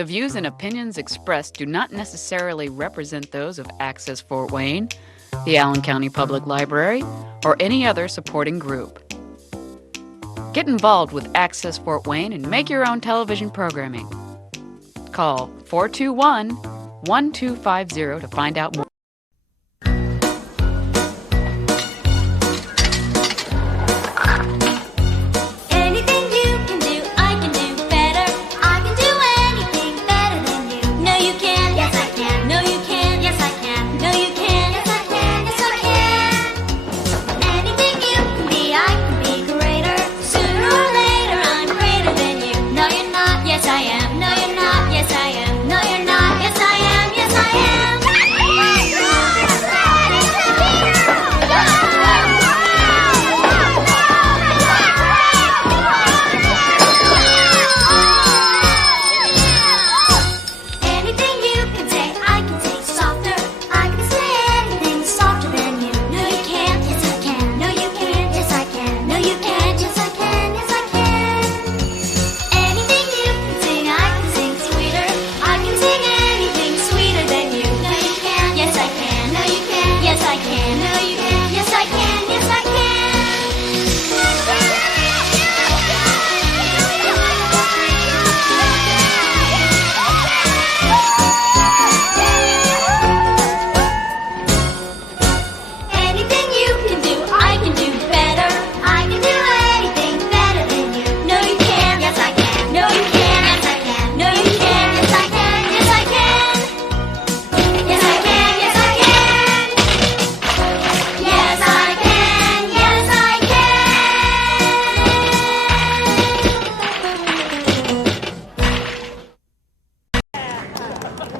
The views and opinions expressed do not necessarily represent those of Access Fort Wayne, the Allen County Public Library, or any other supporting group. Get involved with Access Fort Wayne and make your own television programming. Call 421-1250 to find out more.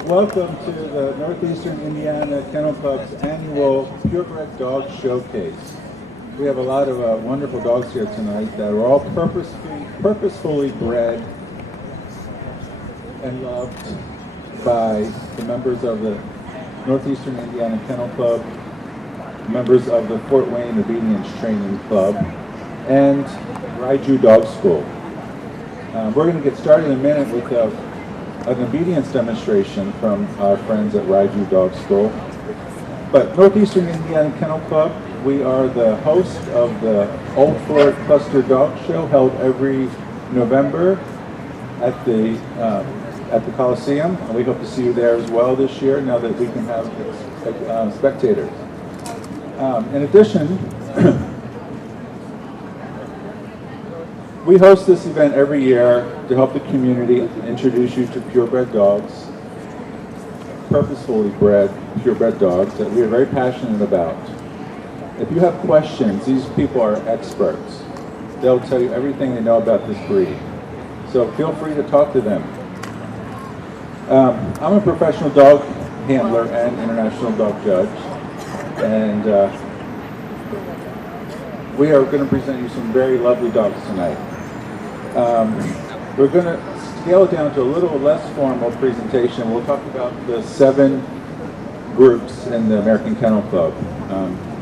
Welcome to the Northeastern Indiana Kennel Club's annual Purebred Dog Showcase. We have a lot of wonderful dogs here tonight that are all purposefully bred and loved by the members of the Northeastern Indiana Kennel Club, members of the Fort Wayne Obedience Training Club, and Raiju Dog School. We're going to get started in a minute with an obedience demonstration from our friends at Raiju Dog School. But Northeastern Indiana Kennel Club, we are the host of the Old Fort Cluster Dog Show held every November at the Coliseum. And we hope to see you there as well this year now that we can have spectators. In addition, we host this event every year to help the community introduce you to purebred dogs, purposefully bred purebred dogs that we are very passionate about. If you have questions, these people are experts. They'll tell you everything they know about this breed. So feel free to talk to them. I'm a professional dog handler and international dog judge, and we are going to present you some very lovely dogs tonight. We're going to scale it down to a little less formal presentation. We'll talk about the 7 groups in the American Kennel Club,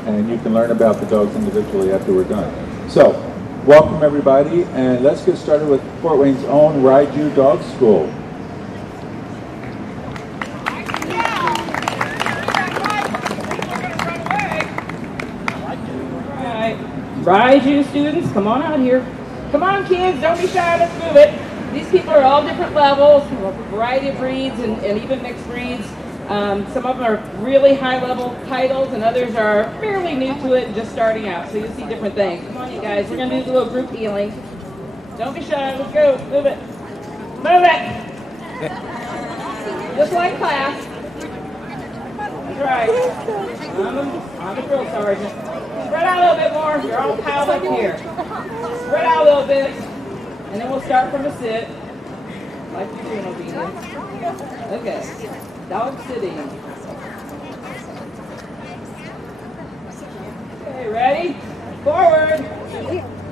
and you can learn about the dogs individually after we're done. So, welcome everybody, and let's get started with Fort Wayne's own Raiju Dog School. Raiju students, come on out here. Come on kids, don't be shy, let's move it. These people are all different levels, a variety of breeds and even mixed breeds. Some of them are really high level titles and others are fairly new to it and just starting out. So you'll see different things. Come on you guys, we're going to do a little group healing. Don't be shy, let's go, move it. Move it! Just like class. That's right. I'm the drill sergeant. Spread out a little bit more. You're all piled up here. Spread out a little bit. And then we'll start from a sit. Like you're doing obedience. Okay. Dog sitting. Okay, ready? Forward.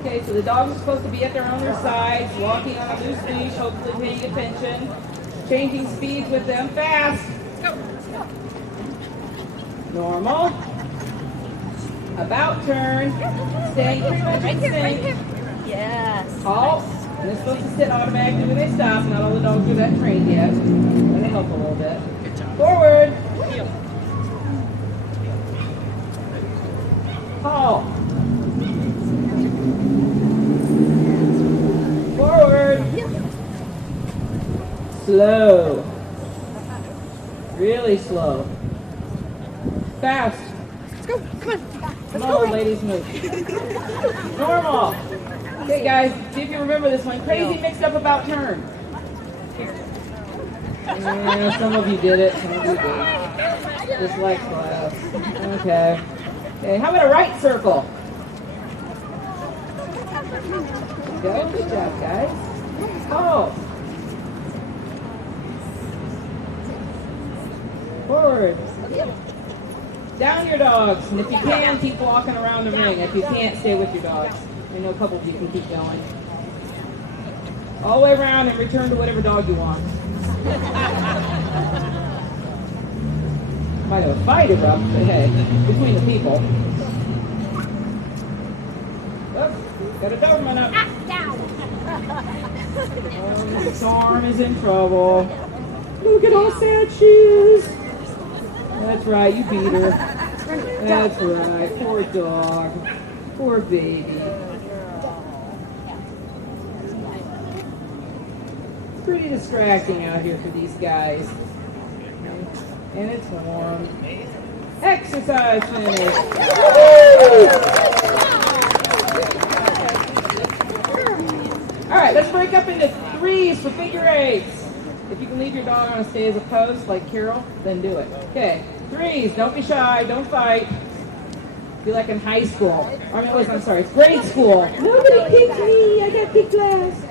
Okay, so the dogs are supposed to be at their owner's sides, walking on a loose leash, hopefully paying attention. Changing speeds with them. Fast. Normal. About turn. Staying pretty much in sync. Yes. Halt. And they're supposed to sit automatically when they stop. Not all the dogs are that trained yet. And they help a little bit. Forward. Halt. Forward. Slow. Really slow. Fast. Let's go. Come on. Come on, ladies, move. Normal. Okay, guys, see if you remember this one. Crazy mixed up about turn. Yeah, some of you did it. Some of you did. Just like class. Okay. Okay, how about a right circle? There you go. Good job, guys. Oh. Forward. Down your dogs. And if you can, keep walking around the ring. If you can't, stay with your dogs. I know a couple of you can keep going. All the way around and return to whatever dog you want. Might have a fight erupt, but hey, between the people. Oops, got a Doberman up. Oh, this arm is in trouble. Look at how sad she is. That's right, you beat her. That's right, poor dog. Poor baby. It's pretty distracting out here for these guys. And it's warm. Exercise finish. All right, let's break up into threes for figure eights. If you can leave your dog on a stay as a post, like Carol, then do it. Okay, threes. Don't be shy. Don't fight. Be like in high school. I'm sorry, it's grade school. Nobody kicked me. I got kicked last.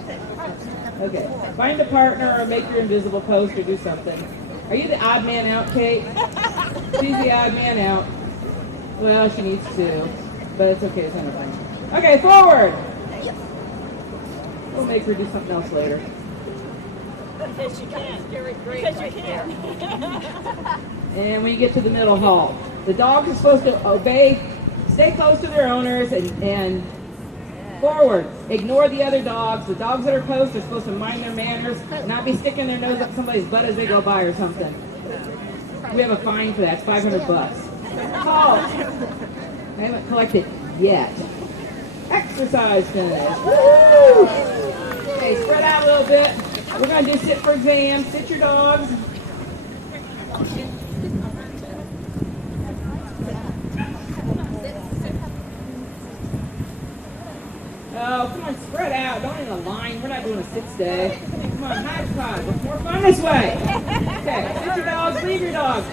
Okay, find a partner or make your invisible post or do something. Are you the odd man out, Kate? She's the odd man out. Well, she needs two, but it's okay. It's anything. Okay, forward. We'll make her do something else later. Because you can. Because you can. And when you get to the middle hall, the dogs are supposed to obey, stay close to their owners, and forward. Ignore the other dogs. The dogs that are posts are supposed to mind their manners, not be sticking their nose up somebody's butt as they go by or something. We have a fine for that. It's $500. Halt. I haven't collected yet. Exercise finish. Woo! Okay, spread out a little bit. We're going to do sit for exam. Sit your dogs. Oh, come on, spread out. Don't in a line. We're not doing a sit stay. Come on, hodgepodge. It's more fun this way. Okay, sit your dogs, leave your dogs.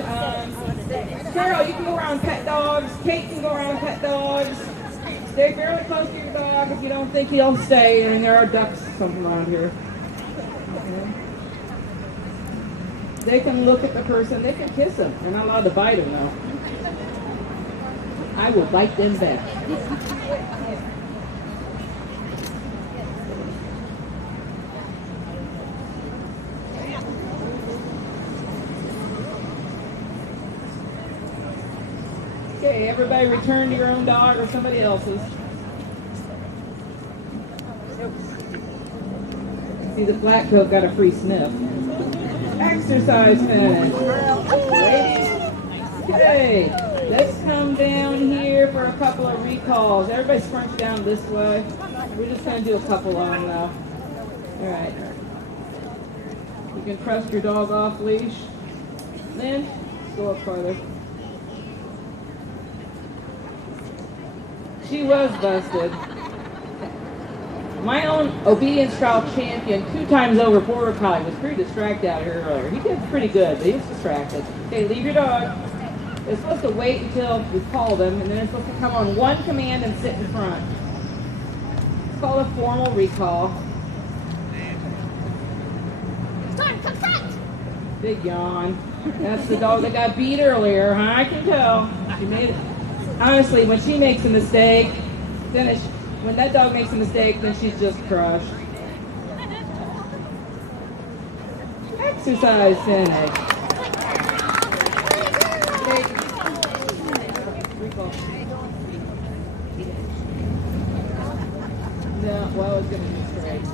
Carol, you can go around and pet dogs. Kate can go around and pet dogs. Stay fairly close to your dog if you don't think he'll stay. I mean, there are ducks something around here. Okay. They can look at the person. They can kiss them. They're not allowed to bite them, though. I will bite them back. Okay, everybody return to your own dog or somebody else's. See, the black coat got a free sniff. Exercise finish. Ladies, okay, let's come down here for a couple of recalls. Everybody scrunch down this way. We're just going to do a couple on them now. All right. You can trust your dog off leash. Then, go up farther. She was busted. My own obedience trial champion, 2 times over border collie, was pretty distracted out here earlier. He did pretty good, but he was distracted. Okay, leave your dog. They're supposed to wait until we call them, and then they're supposed to come on one command and sit in front. It's called a formal recall. Time, confront! Big yawn. That's the dog that got beat earlier, huh? I can tell. She made it. Honestly, when she makes a mistake, when that dog makes a mistake, then she's just crushed. Exercise finish. No, well, it's going to be straight.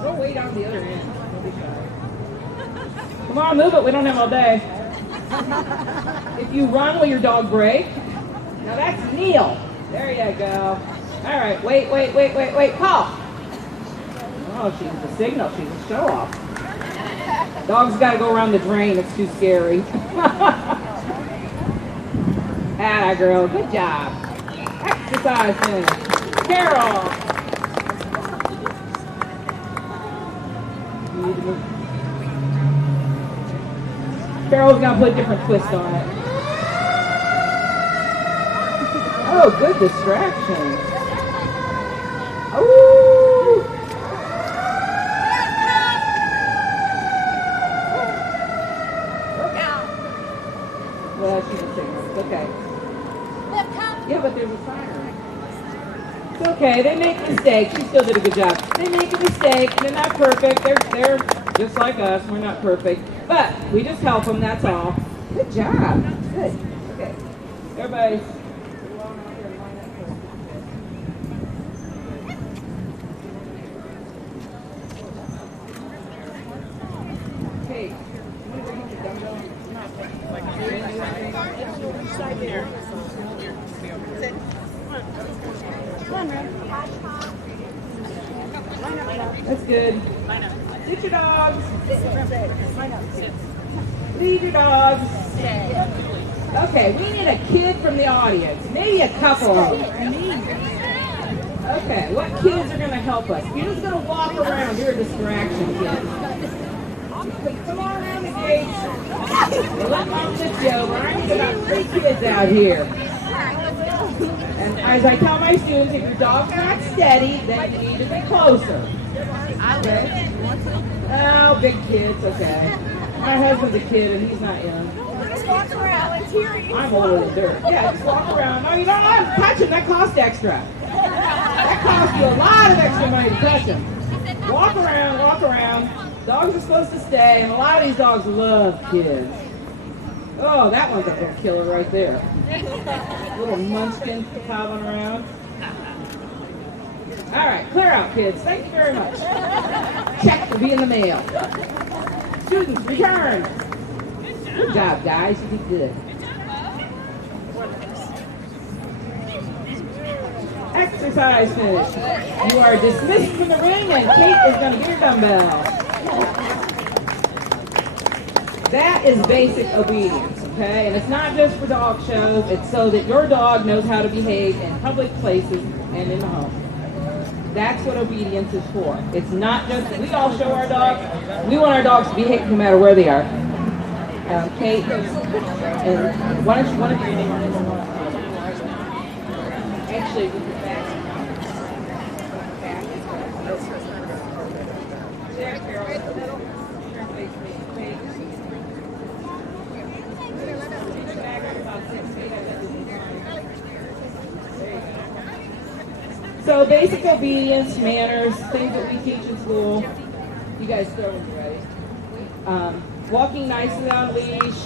Go way down the other end. Don't be shy. Come on, move it. We don't have all day. If you run, will your dog break? Now that's kneel. There you go. All right. Wait. Call. Oh, she's a signal. She's a show off. Dog's got to go around the drain. It's too scary. Atta girl. Good job. Exercise finish. Carol. Carol's going to put a different twist on it. Oh, good distraction. Ooh. Well, she's a singer. It's okay. Yeah, but there's a siren. It's okay. They make mistakes. She still did a good job. They make a mistake. They're not perfect. They're just like us. We're not perfect. But we just help them. That's all. Good job. Good. Okay. Everybody. Okay. That's good. Sit your dogs. Leave your dogs. Okay, we need a kid from the audience. Maybe a couple of them. Okay, what kids are going to help us? You're just going to walk around. You're a distraction, kid. Come on around the gate. Let mom lift you over. I need about 3 kids out here. And as I tell my students, if your dog's not steady, then you need to be closer. Okay? Oh, big kids, okay. My husband's a kid and he's not young. Just walk around. It's here. I'm older than dirt. Yeah, just walk around. No, you don't let him touch him. That costs extra. That costs you a lot of extra money to touch him. Walk around, walk around. Dogs are supposed to stay, and a lot of these dogs love kids. Oh, that one's a little killer right there. Little munchkin hobbling around. All right, clear out, kids. Thank you very much. Check will be in the mail. Students, return. Good job, guys. You did good. Exercise finish. You are dismissed from the ring, and Kate is going to get your dumbbell. That is basic obedience, okay? And it's not just for dog shows. It's so that your dog knows how to behave in public places and in the home. That's what obedience is for. It's not just, we all show our dogs. We want our dogs to behave no matter where they are. Kate, and why don't you actually, with your back. There, Carol. So basic obedience, manners, things that we teach in school. You guys throw them ready. Walking nicely on leash.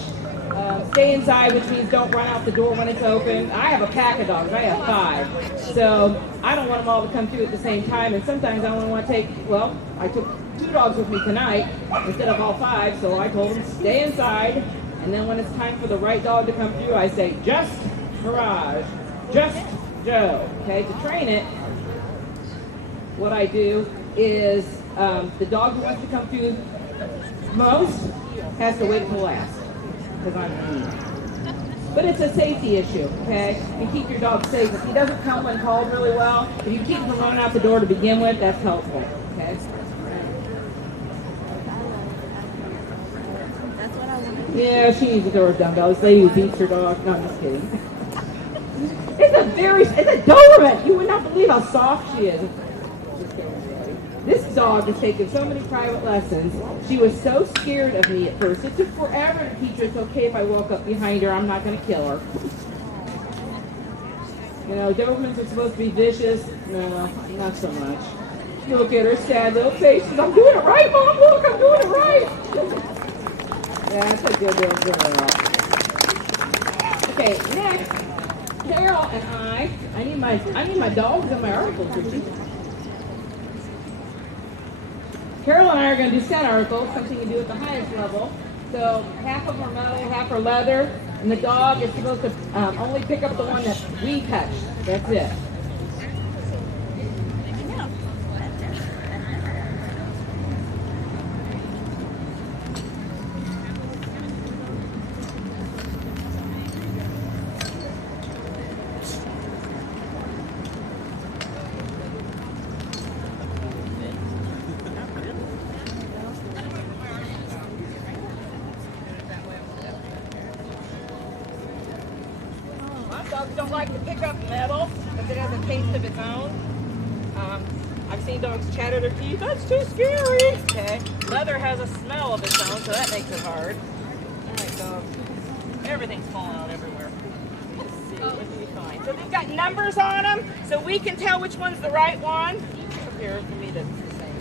Stay inside, which means don't run out the door when it's open. I have a pack of dogs. I have 5. So I don't want them all to come through at the same time. And sometimes I only want to take, well, I took 2 dogs with me tonight instead of all 5. So I told them, stay inside. And then when it's time for the right dog to come through, I say, just Mirage, just Joe. Okay, to train it, what I do is the dog who wants to come through most has to wait until last, because I'm mean. But it's a safety issue, okay? And keep your dog safe. If he doesn't come when called really well, if you keep him from running out the door to begin with, that's helpful, okay? Yeah, she needs to throw her dumbbell. This lady who beats her dog. No, I'm just kidding. It's a Doberman. You would not believe how soft she is. This dog has taken so many private lessons. She was so scared of me at first. It took forever to teach her it's okay if I walk up behind her. I'm not going to kill her. You know, Dobermans are supposed to be vicious. No, not so much. You look at her sad little face. She says, I'm doing it right, Mom. Look, I'm doing it right. That's a good little girl. Okay, next, Carol and I need my dogs and my articles, Richie. Carol and I are going to do scent articles, something to do at the highest level. So half of them are metal, half are leather, and the dog is supposed to only pick up the one that we touch. That's it. Dogs don't like to pick up metal because it has a taste of its own. I've seen dogs chatter their teeth. That's too scary. Okay. Leather has a smell of its own, so that makes it hard. All right, dogs. Everything's falling out everywhere. Let's see. It'll be fine. So they've got numbers on them, so we can tell which one's the right one. Here, for me, that's the same.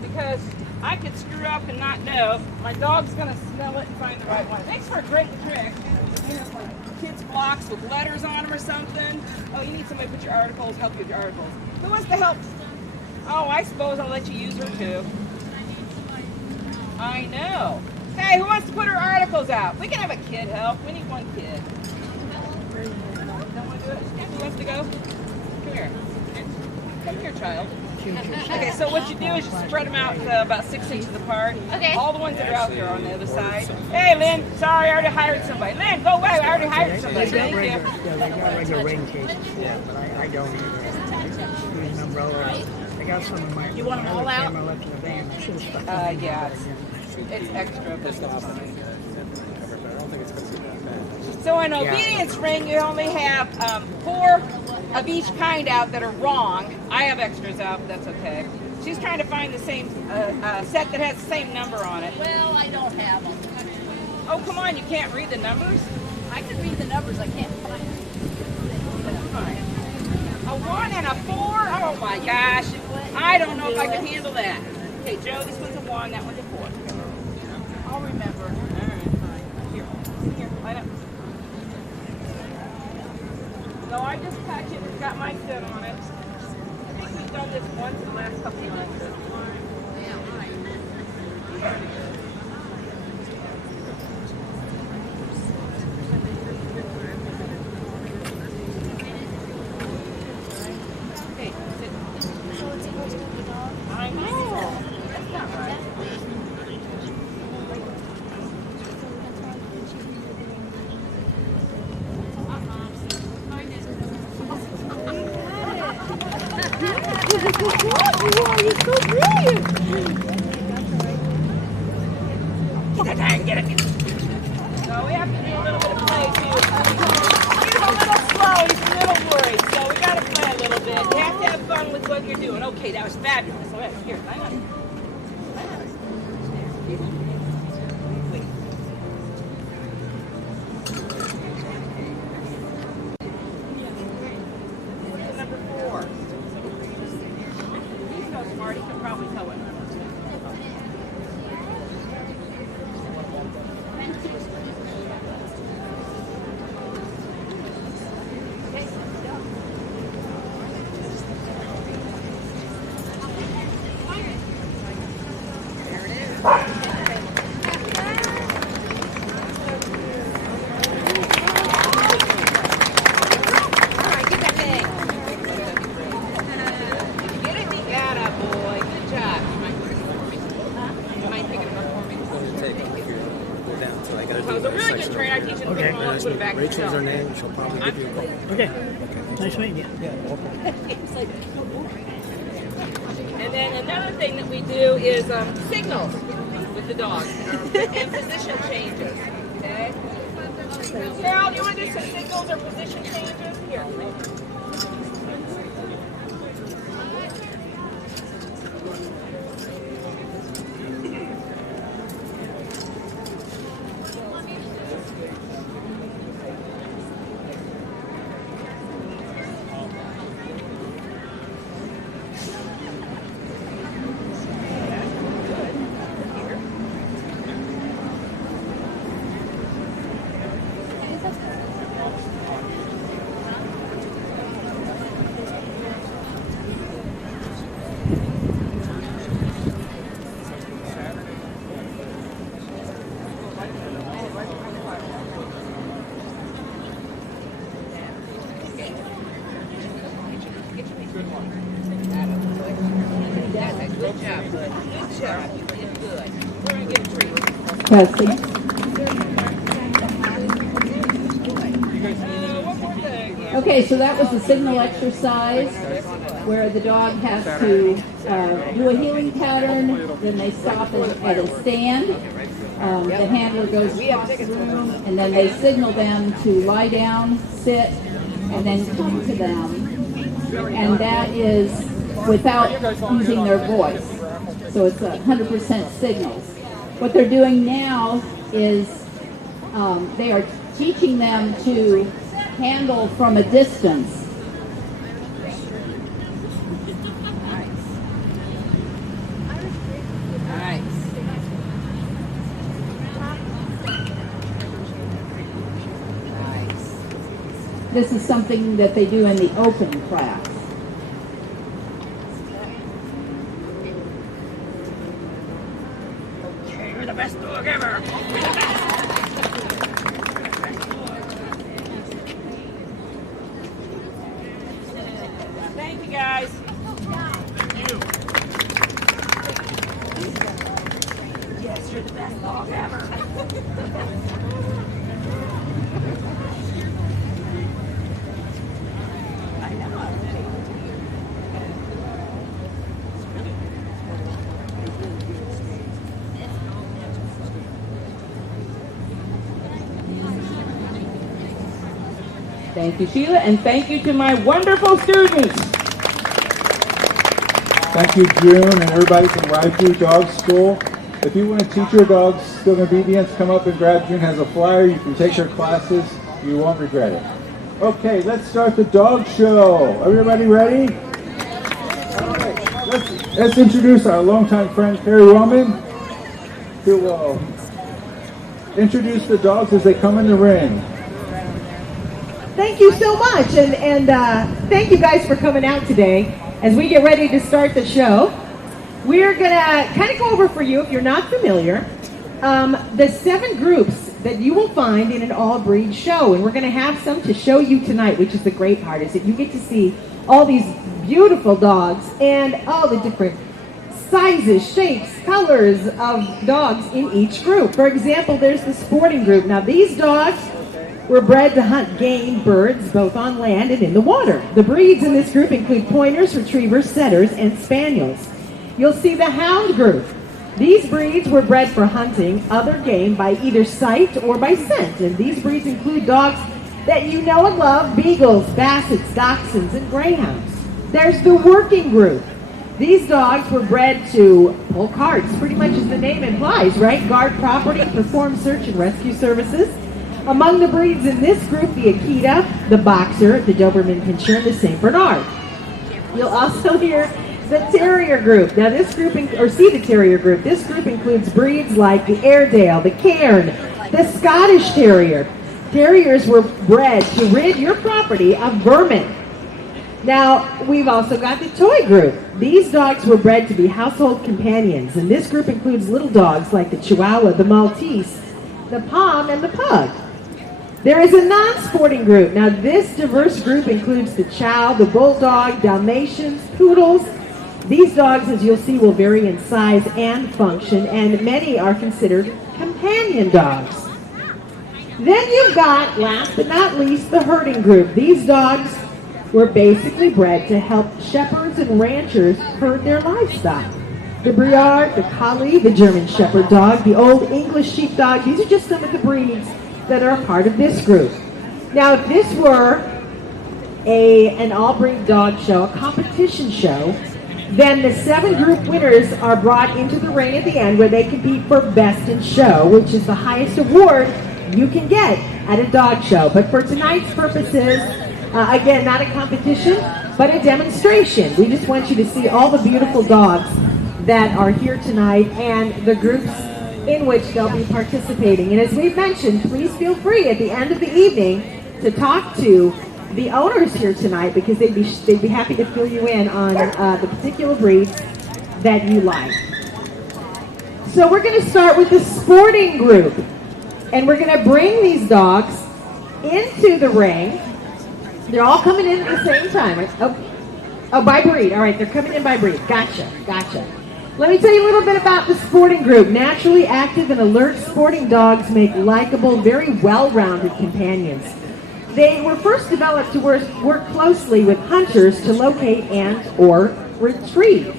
Because I could screw up and not know. My dog's going to smell it and find the right one. Thanks for a great trick. Kids' blocks with letters on them or something. Oh, you need somebody to put your articles, help you with your articles. Who wants to help? Oh, I suppose I'll let you use her too. I know. Hey, who wants to put her articles out? We can have a kid help. We need one kid. Don't want to do it? Who wants to go? Come here. Come here, child. Okay, so what you do is you spread them out about 6 inches apart. Okay. All the ones that are out there on the other side. Hey, Lynn, sorry, I already hired somebody. Lynn, go away, I already hired somebody. Thank you. Yeah, they got regular rain cages. Yeah, but I don't either. Use an umbrella. I got some of my. You want them all out? Camera left in the van. I should have stuck them. Yeah, it's extra, but it's fine. So in obedience ring, you only have 4 of each kind out that are wrong. I have extras out, but that's okay. She's trying to find the same set that has the same number on it. Well, I don't have them. Oh, come on, you can't read the numbers? I can read the numbers, I can't find them. Fine. A 1 and a 4? Oh my gosh. I don't know if I can handle that. Okay, Joe, this one's a 1, that one's a 4. I'll remember. All right, fine. Here, line up. No, I just touch it. It's got my scent on it. I think we've done this once the last couple of months. Okay, sit. I know. That's not right. You're so brilliant. Get it. So we have to do a little bit of play too. He's a little slow, he's a little worried, so we gotta play a little bit. You have to have fun with what you're doing. Okay, that was fabulous. All right, here, line up. Wait. Number 4. He's so smart, he can probably tell what number. Rachel's her name. She'll probably give you a call. Okay. Nice meeting you. Yeah. And then another thing that we do is signals with the dog and position changes. Okay. Carol, do you want to do some signals or position changes? Here. job, bud. Good job. You did good. We're going to get a treat. Testing. Okay, so that was the signal exercise where the dog has to do a healing pattern, then they stop at a stand. The handler goes across the room, and then they signal them to lie down, sit, and then come to them. And that is without using their voice. So it's 100% signals. What they're doing now is they are teaching them to handle from a distance. This is something that they do in the open class. Okay, you're the best dog ever. Thank you, guys. Yes, you're the best dog ever. Thank you, Sheila, and thank you to my wonderful students. Thank you, June, and everybody from Raiju Dog School. If you want to teach your dogs still obedience, come up and grab June has a flyer. You can take her classes. You won't regret it. Okay, let's start the dog show. Everybody ready? All right, let's introduce our longtime friend, Carrie Wellman, who will introduce the dogs as they come in the ring. Thank you so much, and thank you guys for coming out today. As we get ready to start the show, we're gonna kind of go over for you, if you're not familiar, the 7 groups that you will find in an all-breed show, and we're gonna have some to show you tonight, which is the great part, is that you get to see all these beautiful dogs and all the different sizes, shapes, colors of dogs in each group. For example, there's the sporting group. Now these dogs were bred to hunt game birds both on land and in the water. The breeds in this group include pointers, retrievers, setters, and spaniels. You'll see the hound group. These breeds were bred for hunting other game by either sight or by scent, and these breeds include dogs that you know and love: beagles, bassets, dachshunds, and greyhounds. There's the working group. These dogs were bred to pull carts, pretty much as the name implies, right? Guard property, perform search and rescue services. Among the breeds in this group, the Akita, the Boxer, the Doberman Pinscher, and the St. Bernard. You'll also hear the Terrier group. Now this group, see the Terrier group. This group includes breeds like the Airedale, the Cairn, the Scottish Terrier. Terriers were bred to rid your property of vermin. Now, we've also got the toy group. These dogs were bred to be household companions, and this group includes little dogs like the Chihuahua, the Maltese, the Pom, and the Pug. There is a non-sporting group. Now this diverse group includes the Chow, the Bulldog, Dalmatians, Poodles. These dogs, as you'll see, will vary in size and function, and many are considered companion dogs. Then you've got, last but not least, the herding group. These dogs were basically bred to help shepherds and ranchers herd their livestock. The Briard, the Collie, the German Shepherd dog, the Old English Sheepdog, these are just some of the breeds that are a part of this group. Now, if this were an all-breed dog show, a competition show, then the 7 group winners are brought into the ring at the end where they compete for Best in Show, which is the highest award you can get at a dog show. But for tonight's purposes, again, not a competition, but a demonstration. We just want you to see all the beautiful dogs that are here tonight and the groups in which they'll be participating. And as we've mentioned, please feel free at the end of the evening to talk to the owners here tonight, because they'd be happy to fill you in on the particular breeds that you like. So we're going to start with the sporting group, and we're going to bring these dogs into the ring. They're all coming in at the same time. Oh, by breed. All right, they're coming in by breed. Gotcha. Let me tell you a little bit about the sporting group. Naturally active and alert sporting dogs make likable, very well-rounded companions. They were first developed to work closely with hunters to locate and or retrieve.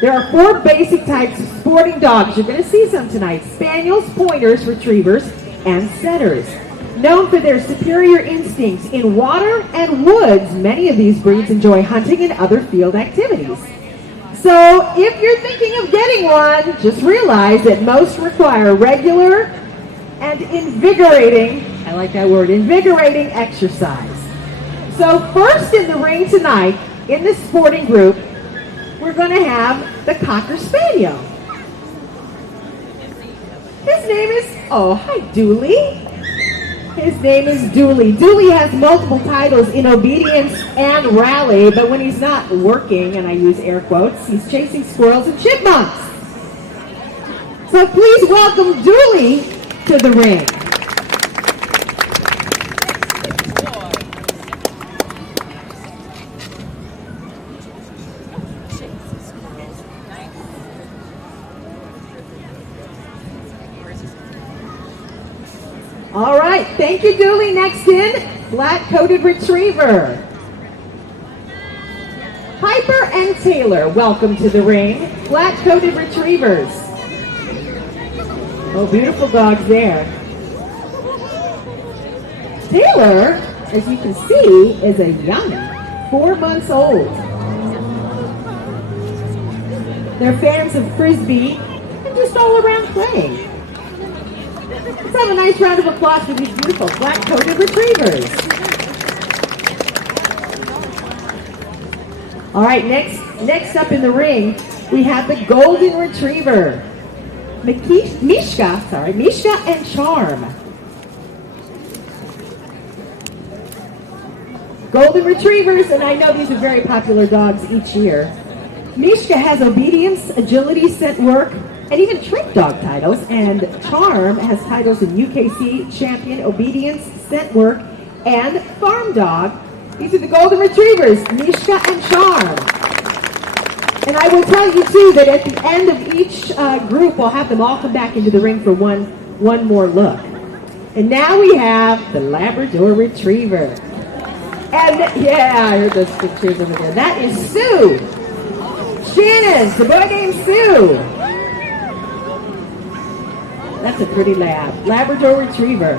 There are 4 basic types of sporting dogs. You're going to see some tonight. Spaniels, pointers, retrievers, and setters. Known for their superior instincts in water and woods, many of these breeds enjoy hunting and other field activities. So if you're thinking of getting one, just realize that most require regular and invigorating, I like that word, invigorating exercise. So first in the ring tonight, in the sporting group, we're going to have the Cocker Spaniel. His name is, oh, hi Dooley. His name is Dooley. Dooley has multiple titles in obedience and rally, but when he's not working, and I use air quotes, he's chasing squirrels and chipmunks. So please welcome Dooley to the ring. All right, thank you, Dooley. Next in, black-coated retriever. Piper and Taylor, welcome to the ring. Black-coated retrievers. Oh, beautiful dogs there. Taylor, as you can see, is a young 4 months old. They're fans of Frisbee and just all around playing. Let's have a nice round of applause for these beautiful black-coated retrievers. All right, next up in the ring, we have the golden retriever. Mishka and Charm. Golden retrievers, and I know these are very popular dogs each year. Mishka has obedience, agility, scent work, and even trick dog titles, and Charm has titles in UKC champion, obedience, scent work, and farm dog. These are the golden retrievers, Mishka and Charm. And I will tell you too that at the end of each group, we'll have them all come back into the ring for one more look. And now we have the Labrador Retriever. And yeah, I heard those pictures over there. That is Sue. Shannon's the boy named Sue. That's a pretty lab. Labrador Retriever.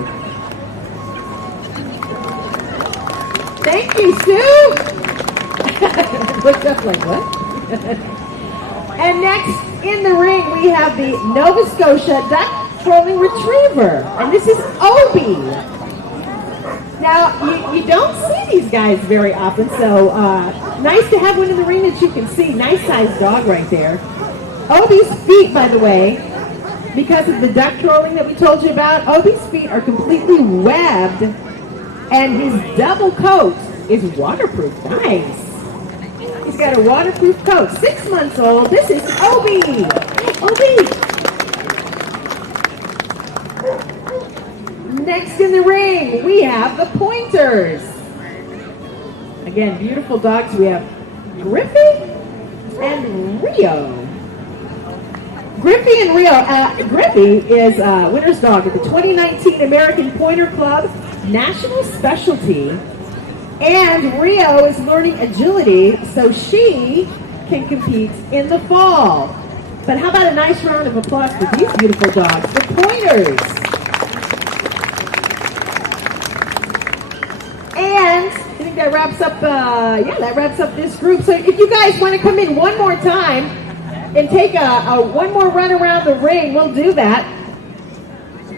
Thank you, Sue. Looked up like, what? And next in the ring, we have the Nova Scotia Duck Trolling Retriever. And this is Obi. Now, you don't see these guys very often, so nice to have one in the ring that you can see. Nice sized dog right there. Obi's feet, by the way, because of the duck trolling that we told you about, Obi's feet are completely webbed, and his double coat is waterproof. Nice. He's got a waterproof coat. 6 months old. This is Obi. Obi. Next in the ring, we have the Pointers. Again, beautiful dogs. We have Griffey and Rio. Griffey and Rio. Griffey is winner's dog at the 2019 American Pointer Club National Specialty. And Rio is learning agility so she can compete in the fall. But how about a nice round of applause for these beautiful dogs, the Pointers. And I think that wraps up, that wraps up this group. So if you guys want to come in one more time and take one more run around the ring, we'll do that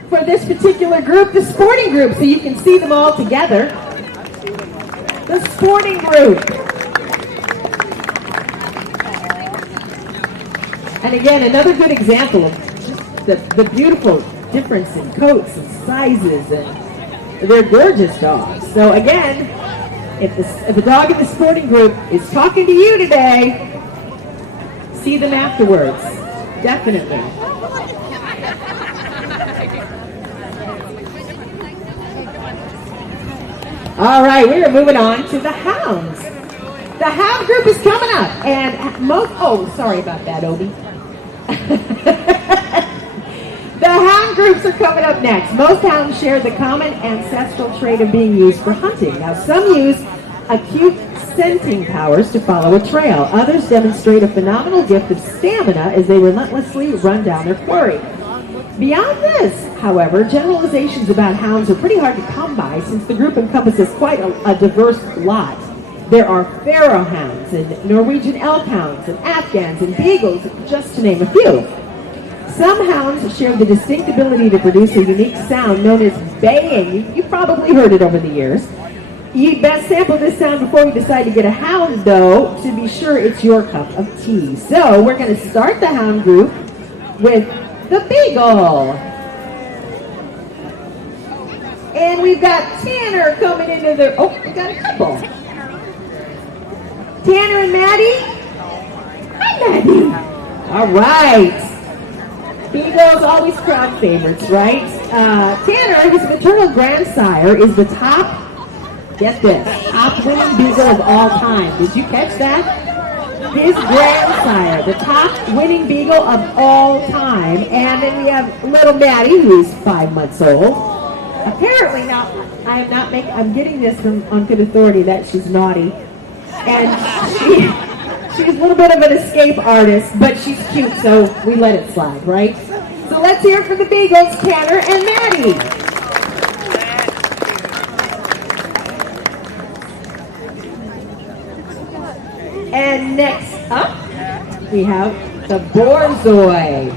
for this particular group, the sporting group, so you can see them all together. The sporting group. And again, another good example of just the beautiful difference in coats and sizes, and they're gorgeous dogs. So again, if the dog in the sporting group is talking to you today, see them afterwards. Definitely. All right, we are moving on to the hounds. the hound group is coming up, and most. Oh, sorry about that, Obi. The hound groups are coming up next. Most hounds share the common ancestral trait of being used for hunting. Now, some use acute scenting powers to follow a trail. Others demonstrate a phenomenal gift of stamina as they relentlessly run down their quarry. Beyond this, however, generalizations about hounds are pretty hard to come by since the group encompasses quite a diverse lot. There are pharaoh hounds and Norwegian elk hounds and Afghans and beagles, just to name a few. Some hounds share the distinct ability to produce a unique sound known as baying. You've probably heard it over the years. You'd best sample this sound before you decide to get a hound, though, to be sure it's your cup of tea. So we're going to start the hound group with the beagle. And we've got Tanner coming into the... Oh, we got a couple. Tanner and Maddie. Hi, Maddie. All right. Beagles always crowd favorites, right? Tanner, his maternal grandsire, is the top, get this, top winning beagle of all time. Did you catch that? His grandsire, the top winning beagle of all time. And then we have little Maddie, who's 5 months old. Apparently now, I'm getting this from on good authority that she's naughty. And she's a little bit of an escape artist, but she's cute, so we let it slide, right? So let's hear it for the Beagles, Tanner and Maddie. And next up, we have the Borzoi.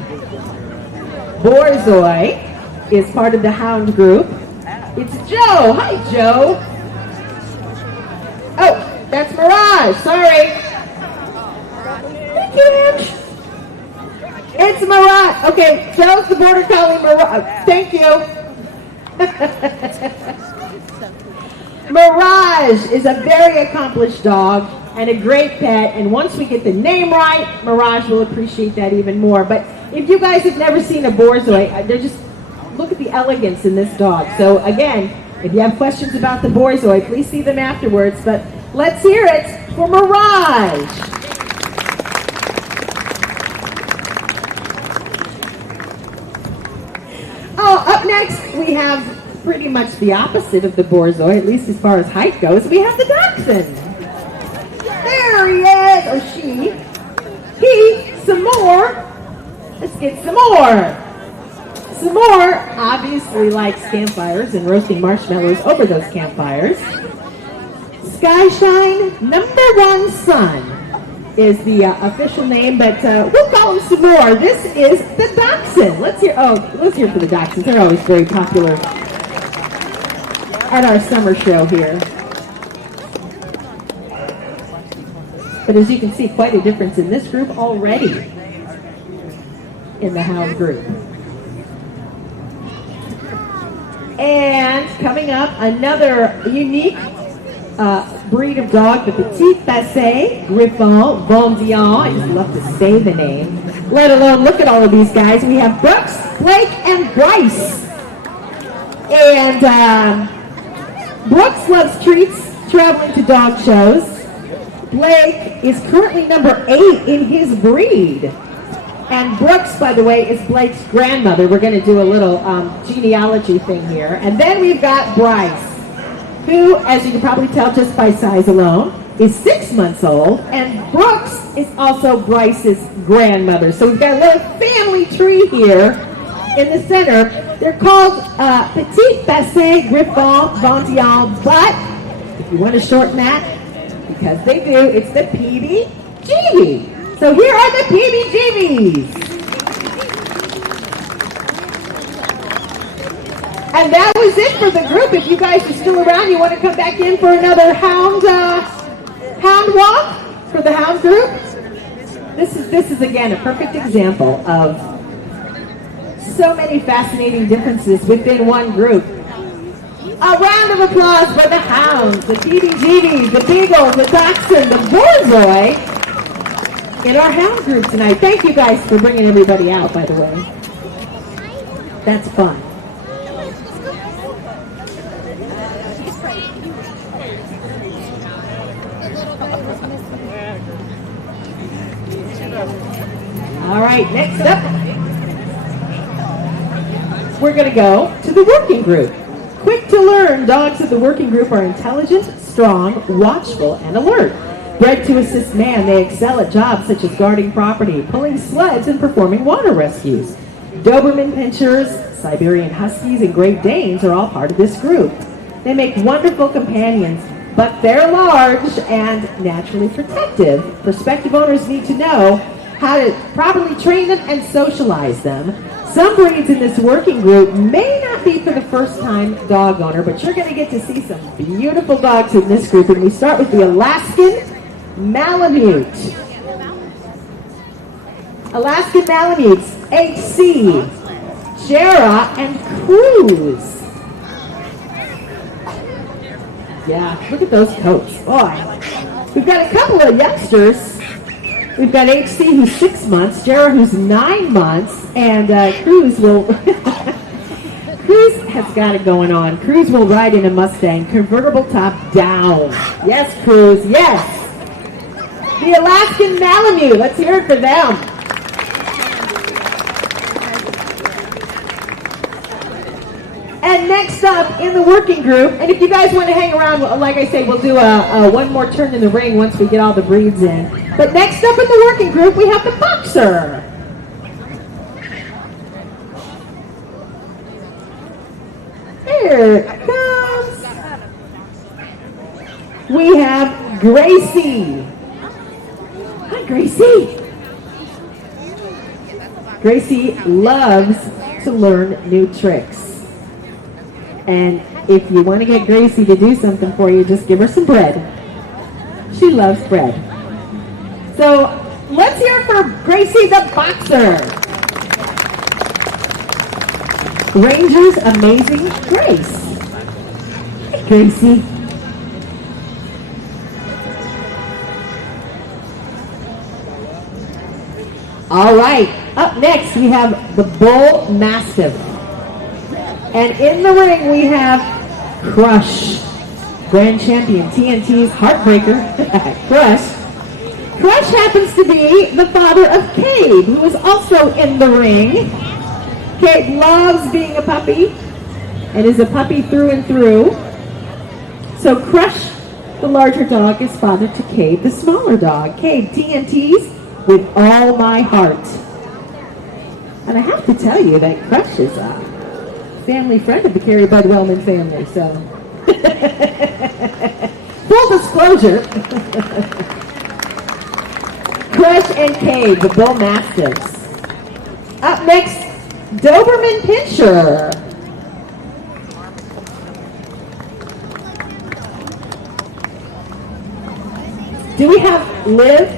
Borzoi is part of the hound group. It's Joe. Hi, Joe. Oh, that's Mirage. Sorry. It's Mirage. Okay, Joe's the border collie Mirage. Thank you. Mirage is a very accomplished dog and a great pet. And once we get the name right, Mirage will appreciate that even more. But if you guys have never seen a Borzoi, they're just, look at the elegance in this dog. So again, if you have questions about the Borzoi, please see them afterwards. But let's hear it for Mirage. Oh, up next, we have pretty much the opposite of the Borzoi, at least as far as height goes. We have the Dachshund. There he is, or she. He, some more. Let's get some more. Some more obviously likes campfires and roasting marshmallows over those campfires. Skyshine #1 Sun is the official name, but we'll call him some more. This is the Dachshund. Let's hear for the Dachshunds. They're always very popular at our summer show here. But as you can see, quite a difference in this group already in the hound group. And coming up, another unique breed of dog, the Petit Passé Griffon Vendian. I just love to say the name, let alone look at all of these guys. We have Brooks, Blake, and Bryce. And Brooks loves treats, traveling to dog shows. Blake is currently number 8 in his breed. And Brooks, by the way, is Blake's grandmother. We're going to do a little genealogy thing here. And then we've got Bryce, who, as you can probably tell just by size alone, is 6 months old. And Brooks is also Bryce's grandmother. So we've got a little family tree here in the center. They're called Petit Passé Griffon Vendian, but if you want to shorten that, because they do, it's the PBGB. So here are the PBGBs. And that was it for the group. If you guys are still around, you want to come back in for another hound walk for the hound group. This is again a perfect example of so many fascinating differences within one group. A round of applause for the hounds, the PBGBs, the beagles, the dachshund, the borzoi in our hound group tonight. Thank you guys for bringing everybody out, by the way. That's fun. All right, next up, we're going to go to the working group. Quick to learn, dogs of the working group are intelligent, strong, watchful, and alert. Bred to assist man, they excel at jobs such as guarding property, pulling sleds, and performing water rescues. Doberman Pinschers, Siberian Huskies, and Great Danes are all part of this group. They make wonderful companions, but they're large and naturally protective. Prospective owners need to know how to properly train them and socialize them. Some breeds in this working group may not be for the first time dog owner, but you're going to get to see some beautiful dogs in this group. And we start with the Alaskan Malamute. Alaskan Malamutes, HC, Jera, and Cruz. Yeah, look at those coats. Boy. We've got a couple of youngsters. We've got HC who's 6 months, Jera who's 9 months, and Cruz will... Cruz has got it going on. Cruz will ride in a Mustang, convertible top down. Yes, Cruz, yes. The Alaskan Malamute, let's hear it for them. And next up in the working group, and if you guys want to hang around, like I say, we'll do a one more turn in the ring once we get all the breeds in. But next up in the working group, we have the Boxer. Here it comes. We have Gracie. Hi, Gracie. Gracie loves to learn new tricks. And if you want to get Gracie to do something for you, just give her some bread. She loves bread. So let's hear it for Gracie the Boxer. Ranger's Amazing Grace. Hey, Gracie. All right, up next we have the Bull Mastiff. And in the ring we have Crush, grand champion, TNT's Heartbreaker, Crush. Crush happens to be the father of Cade, who is also in the ring. Cade loves being a puppy and is a puppy through and through. So Crush, the larger dog, is father to Cade, the smaller dog. Cade, TNT's with all my heart. And I have to tell you that Crush is a family friend of the Carrie Bud Wellman family, so. Full disclosure. Crush and Cade, the Bull Mastiffs. Up next, Doberman Pinscher. Do we have Liv?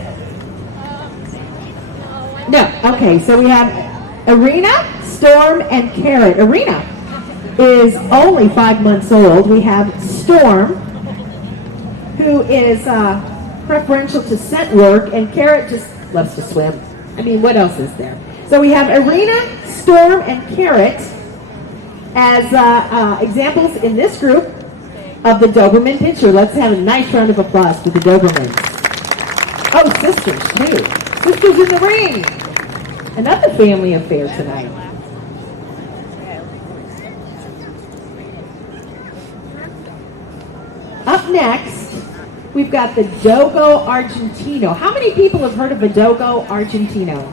No. Okay, so we have Arena, Storm, and Carrot. Arena is only 5 months old. We have Storm, who is preferential to scent work, and Carrot just loves to swim. I mean, what else is there? So we have Arena, Storm, and Carrot as examples in this group of the Doberman Pinscher. Let's have a nice round of applause for the Dobermans. Oh, sisters, too. Sisters in the ring. Another family affair tonight. Up next, we've got the Dogo Argentino. How many people have heard of a Dogo Argentino?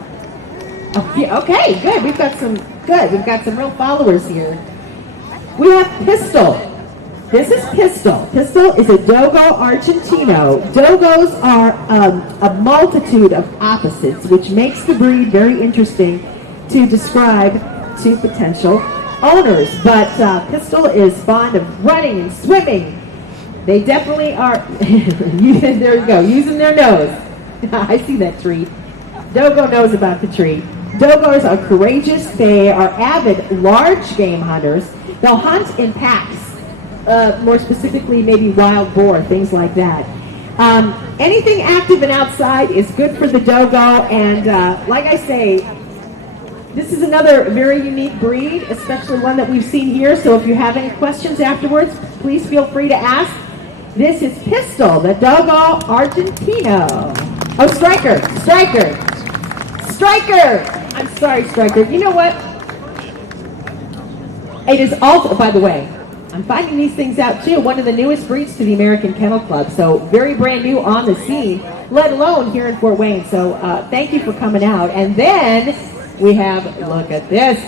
Oh, yeah, okay, good. We've got some real followers here. We have Pistol. This is Pistol. Pistol is a Dogo Argentino. Dogos are a multitude of opposites, which makes the breed very interesting to describe to potential owners. But Pistol is fond of running and swimming. They definitely are, there you go, using their nose. I see that tree. Dogo knows about the tree. Dogos are courageous. They are avid large game hunters. They'll hunt in packs. More specifically, maybe wild boar, things like that. Anything active and outside is good for the Dogo, and like I say, this is another very unique breed, especially one that we've seen here, so if you have any questions afterwards, please feel free to ask. This is Pistol, the Dogo Argentino. Oh, Striker. Striker. I'm sorry, Striker. You know what? It is also, by the way, I'm finding these things out too. One of the newest breeds to the American Kennel Club. So very brand new on the scene, let alone here in Fort Wayne. So thank you for coming out. And then we have, look at this,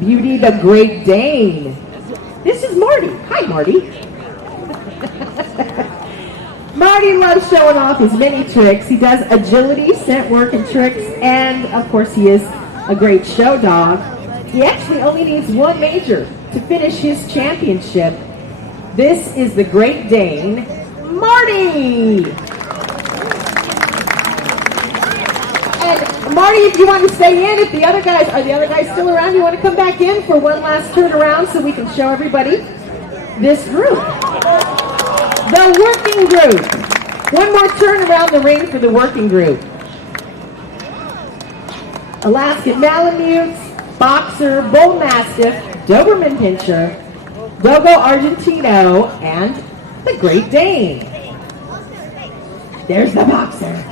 Beauty the Great Dane. This is Marty. Hi, Marty. Marty loves showing off his many tricks. He does agility, scent work, and tricks. And of course, he is a great show dog. He actually only needs one major to finish his championship. This is the Great Dane, Marty! And Marty, if you want to stay in, if the other guys, are the other guys still around? You want to come back in for one last turn around so we can show everybody this group. The working group. One more turn around the ring for the working group. Alaskan Malamutes, Boxer, Bull Mastiff, Doberman Pinscher, Dogo Argentino, and the Great Dane. There's the Boxer.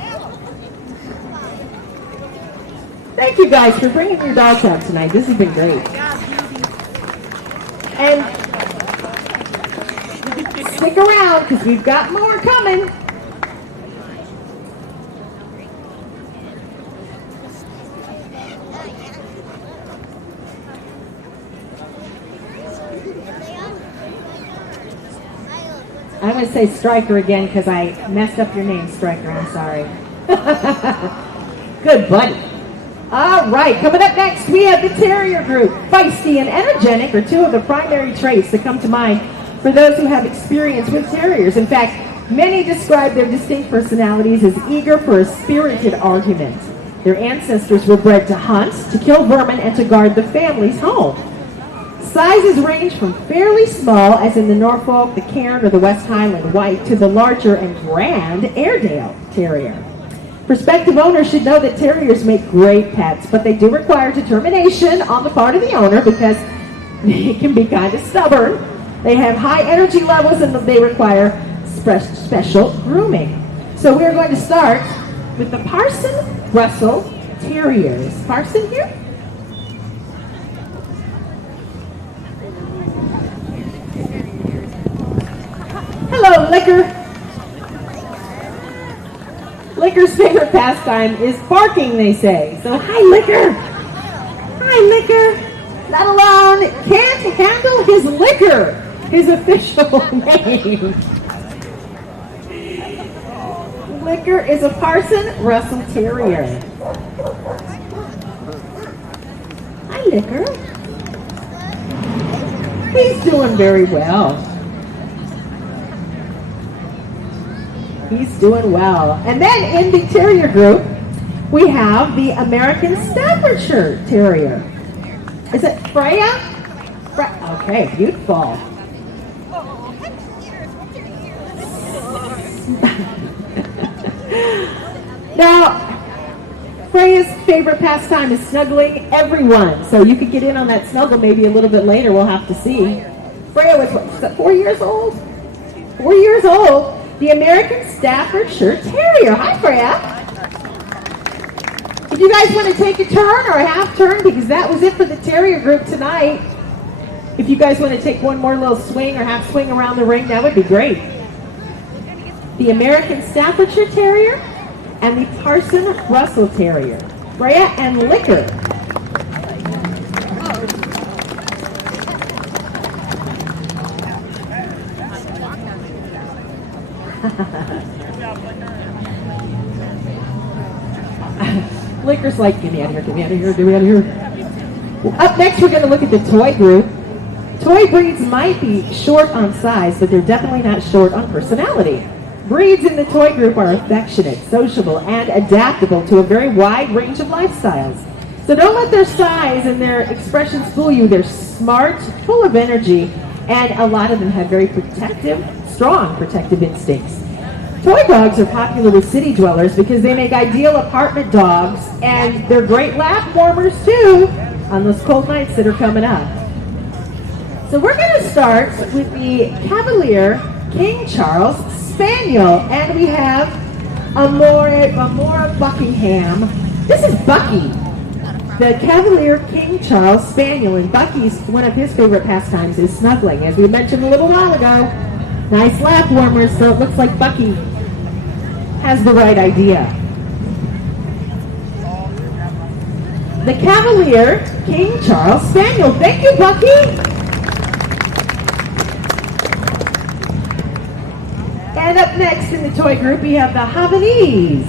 Thank you guys for bringing your dogs out tonight. This has been great. And stick around because we've got more coming. I'm going to say Striker again because I messed up your name, Striker. I'm sorry. Good buddy. All right, coming up next, we have the Terrier group. Feisty and energetic are two of the primary traits that come to mind for those who have experience with terriers. In fact, many describe their distinct personalities as eager for a spirited argument. Their ancestors were bred to hunt, to kill vermin, and to guard the family's home. Sizes range from fairly small, as in the Norfolk, the Cairn, or the West Highland White, to the larger and grand Airedale Terrier. Prospective owners should know that terriers make great pets, but they do require determination on the part of the owner because they can be kind of stubborn. They have high energy levels and they require special grooming. So we're going to start with the Parson Russell Terriers. Parson here? Hello, Liquor. Licker's favorite pastime is barking, they say. So, hi, Liquor. Hi, Liquor. Not alone. Can't handle his liquor. His official name. Liquor is a Parson Russell Terrier. Hi, Liquor. He's doing very well. He's doing well. And then in the Terrier group, we have the American Staffordshire Terrier. Is it Freya? Okay, beautiful. Now, Freya's favorite pastime is snuggling everyone. So you could get in on that snuggle maybe a little bit later. We'll have to see. Freya was, what, 4 years old? 4 years old. The American Staffordshire Terrier. Hi, Freya. If you guys want to take a turn or a half turn, because that was it for the Terrier group tonight. If you guys want to take one more little swing or half swing around the ring, that would be great. The American Staffordshire Terrier and the Parson Russell Terrier. Freya and Liquor. Licker's like, get me out of here, get me out of here, get me out of here. Well, up next, we're going to look at the toy group. Toy breeds might be short on size, but they're definitely not short on personality. Breeds in the toy group are affectionate, sociable, and adaptable to a very wide range of lifestyles. So don't let their size and their expressions fool you. They're smart, full of energy, and a lot of them have very protective, strong protective instincts. Toy dogs are popular with city dwellers because they make ideal apartment dogs, and they're great lap warmers too on those cold nights that are coming up. So we're going to start with the Cavalier King Charles Spaniel, and we have Amora Buckingham This is Bucky, the Cavalier King Charles Spaniel, and Bucky's one of his favorite pastimes is snuggling, as we mentioned a little while ago. Nice lap warmers, so it looks like Bucky has the right idea. The Cavalier King Charles Spaniel. Thank you, Bucky. And up next in the toy group, we have the Havanese.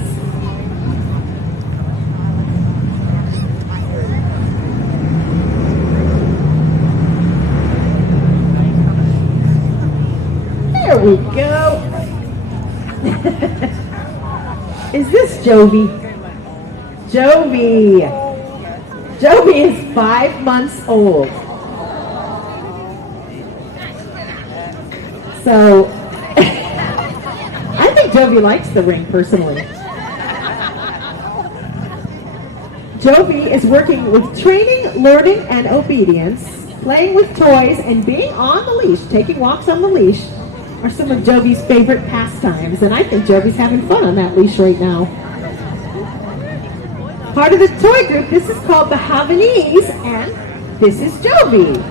There we go. Is this Jovi? Jovi. Jovi is 5 months old. So, I think Jovi likes the ring personally. Jovi is working with training, learning, and obedience, playing with toys, and being on the leash, taking walks on the leash, are some of Jovi's favorite pastimes, and I think Jovi's having fun on that leash right now. Part of the toy group, this is called the Havanese, and this is Jovi.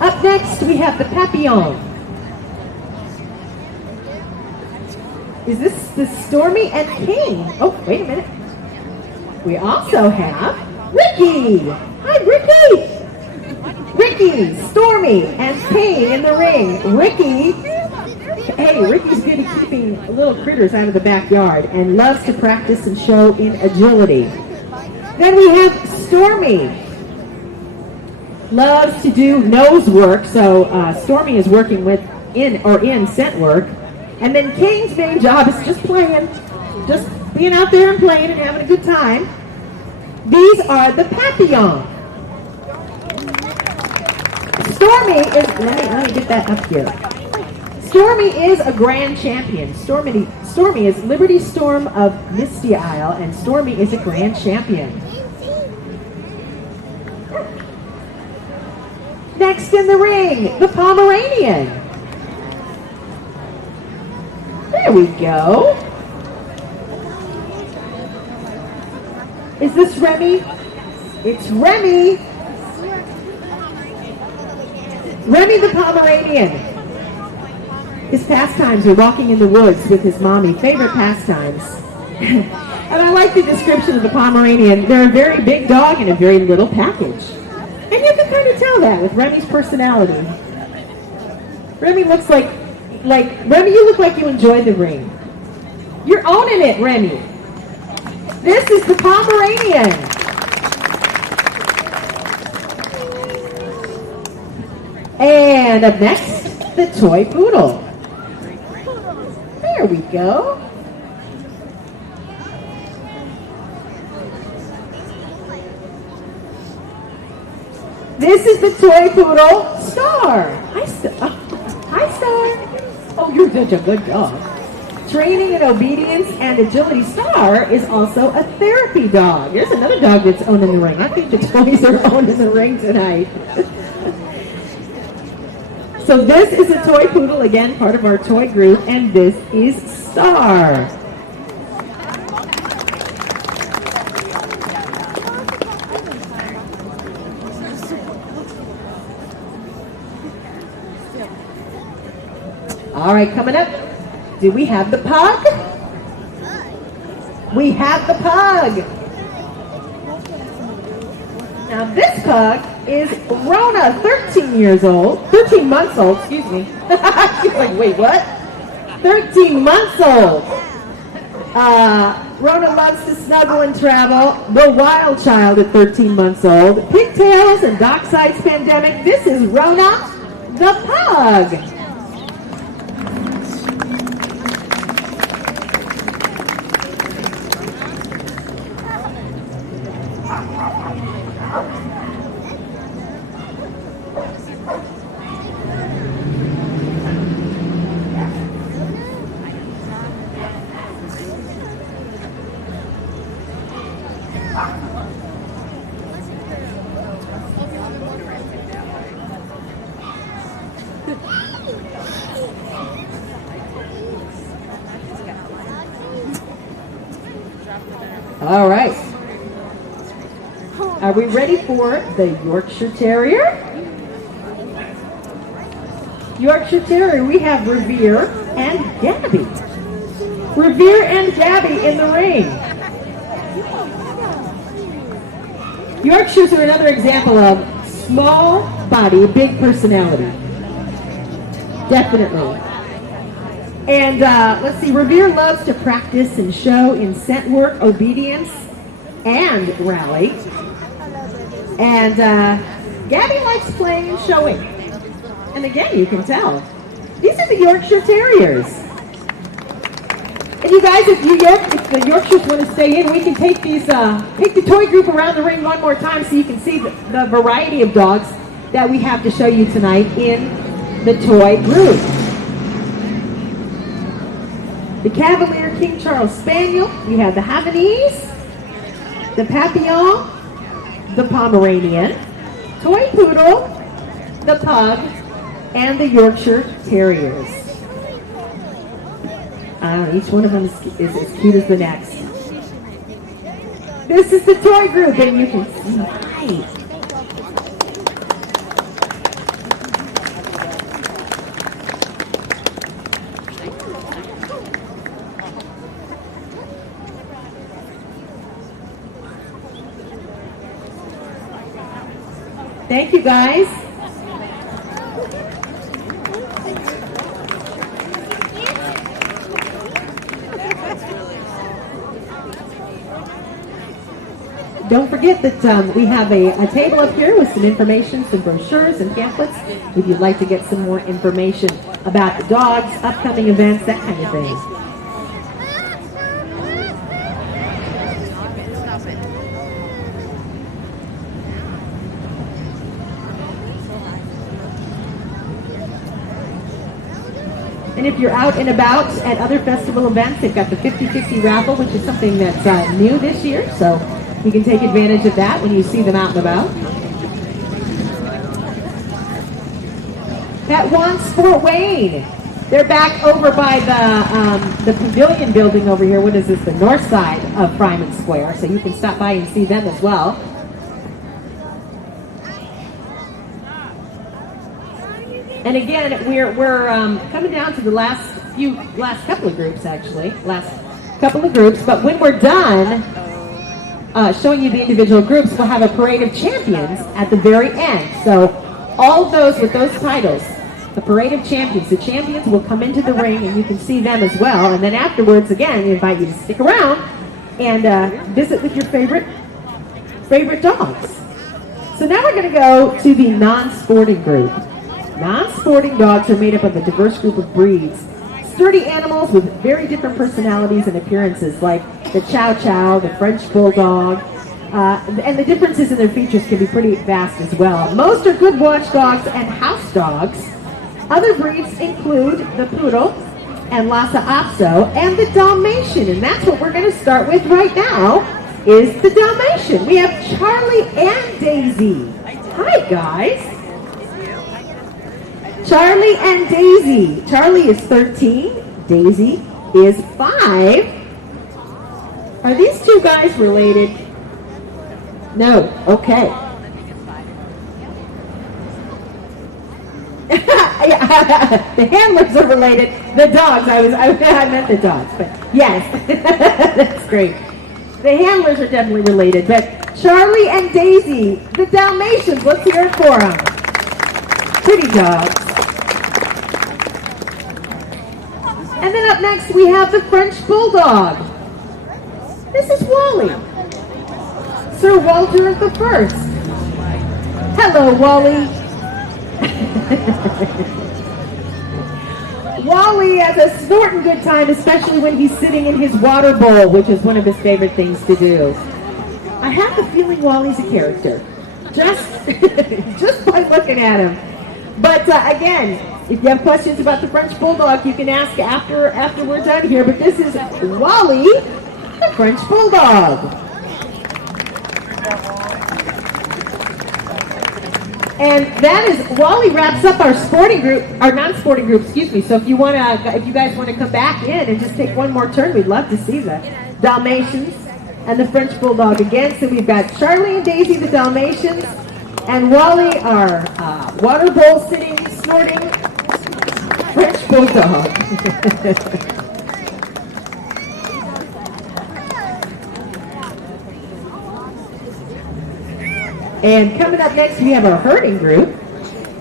Up next, we have the Papillon. Is this the Stormy and King? Oh, wait a minute. We also have Ricky. Hi, Ricky. Ricky, Stormy, and King in the ring. Ricky, hey, Ricky's good at keeping little critters out of the backyard and loves to practice and show in agility. Then we have Stormy. Loves to do nose work, so Stormy is working with in scent work. And then King's main job is just playing, just being out there and playing and having a good time. These are the Papillon. Stormy is, let me get that up here. Stormy is a grand champion. Stormy is Liberty Storm of Misty Isle, and Stormy is a grand champion. Next in the ring, the Pomeranian. There we go. Is this Remy? It's Remy. Remy the Pomeranian. His pastimes are walking in the woods with his mommy. Favorite pastimes. And I like the description of the Pomeranian. They're a very big dog in a very little package. And you can kind of tell that with Remy's personality. Remy looks like Remy, you look like you enjoy the ring. You're owning it, Remy. This is the Pomeranian. And up next, the toy poodle. There we go. This is the toy poodle, Star. Hi, Star. Hi, Star. Oh, you're such a good dog. Training and obedience and agility. Star is also a therapy dog. Here's another dog that's owned in the ring. I think the toys are owned in the ring tonight. So this is a toy poodle, again, part of our toy group, and this is Star. All right, coming up, do we have the pug? We have the pug. Now this pug is Rona, 13 months old, excuse me. She's like, wait, what? 13 months old. Rona loves to snuggle and travel. The wild child at 13 months old. Pigtails and Dockside's pandemic. This is Rona, the pug. All right. Are we ready for the Yorkshire Terrier? Yorkshire Terrier, we have Revere and Gabby. Revere and Gabby in the ring. Yorkshires are another example of small body, big personality. Definitely. And let's see, Revere loves to practice and show in scent work, obedience, and rally. And Gabby likes playing and showing. And again, you can tell. These are the Yorkshire Terriers. And you guys, if the Yorkshires want to stay in, we can take these, take the toy group around the ring one more time so you can see the variety of dogs that we have to show you tonight in the toy group. The Cavalier King Charles Spaniel, we have the Havanese, the Papillon, the Pomeranian, Toy Poodle, the Pug, and the Yorkshire Terriers. Each one of them is as cute as the next. This is the toy group, and you can see right. Thank you, guys. Don't forget that we have a table up here with some information, some brochures and pamphlets if you'd like to get some more information about the dogs, upcoming events, that kind of thing. And if you're out and about at other festival events, they've got the 50-50 raffle, which is something that's new this year, so you can take advantage of that when you see them out and about. That wants Fort Wayne. They're back over by the pavilion building over here. What is this? The north side of Fryman Square. So you can stop by and see them as well. And again, we're coming down to the last couple of groups, actually. Last couple of groups. But when we're done showing you the individual groups, we'll have a parade of champions at the very end. So all of those with those titles, the parade of champions, the champions will come into the ring and you can see them as well. And then afterwards, again, we invite you to stick around and visit with your favorite dogs. So now we're going to go to the non-sporting group. Non-sporting dogs are made up of a diverse group of breeds. Sturdy animals with very different personalities and appearances, like the Chow Chow, the French Bulldog, and the differences in their features can be pretty vast as well. Most are good watchdogs and house dogs. Other breeds include the Poodle and Lhasa Apso and the Dalmatian, and that's what we're going to start with right now, is the Dalmatian. We have Charlie and Daisy. Hi, guys. Charlie and Daisy. Charlie is 13. Daisy is 5. Are these two guys related? No. Okay. The handlers are related. The dogs. I meant the dogs, but yes, that's great. The handlers are definitely related. But Charlie and Daisy, the Dalmatians. Let's hear it for them. Pretty dogs. And then up next we have the French Bulldog. This is Wally. Sir Walter the First. Hello, Wally. Wally has a snorting good time, especially when he's sitting in his water bowl, which is one of his favorite things to do. I have the feeling Wally's a character, just by looking at him. But again, if you have questions about the French Bulldog, you can ask after we're done here. But this is Wally, the French Bulldog. And that is, Wally wraps up our sporting group, our non-sporting group, excuse me. So if you guys want to come back in and just take one more turn, we'd love to see the Dalmatians and the French Bulldog again. So we've got Charlie and Daisy, the Dalmatians, and Wally, our water bowl sitting, snorting French Bulldog. And coming up next, we have our herding group.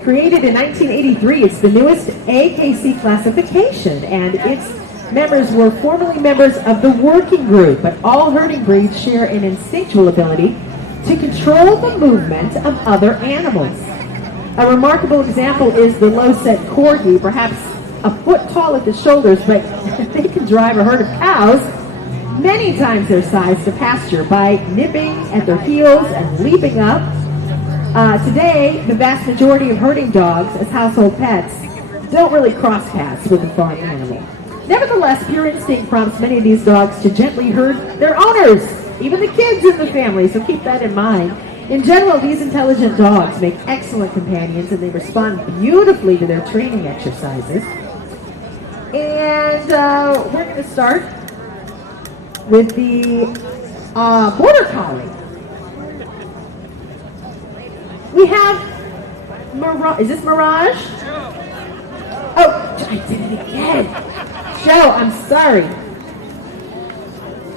Created in 1983, it's the newest AKC classification, and its members were formerly members of the working group, but all herding breeds share an instinctual ability to control the movement of other animals. A remarkable example is the low-set corgi, perhaps a foot tall at the shoulders, but they can drive a herd of cows many times their size to pasture by nipping at their heels and leaping up. Today, the vast majority of herding dogs as household pets don't really cross paths with the farm animal. Nevertheless, pure instinct prompts many of these dogs to gently herd their owners, even the kids in the family, so keep that in mind. In general, these intelligent dogs make excellent companions and they respond beautifully to their training exercises. And we're going to start with the Border Collie. We have Mirage. Is this Mirage? Oh, I did it again. Joe, I'm sorry.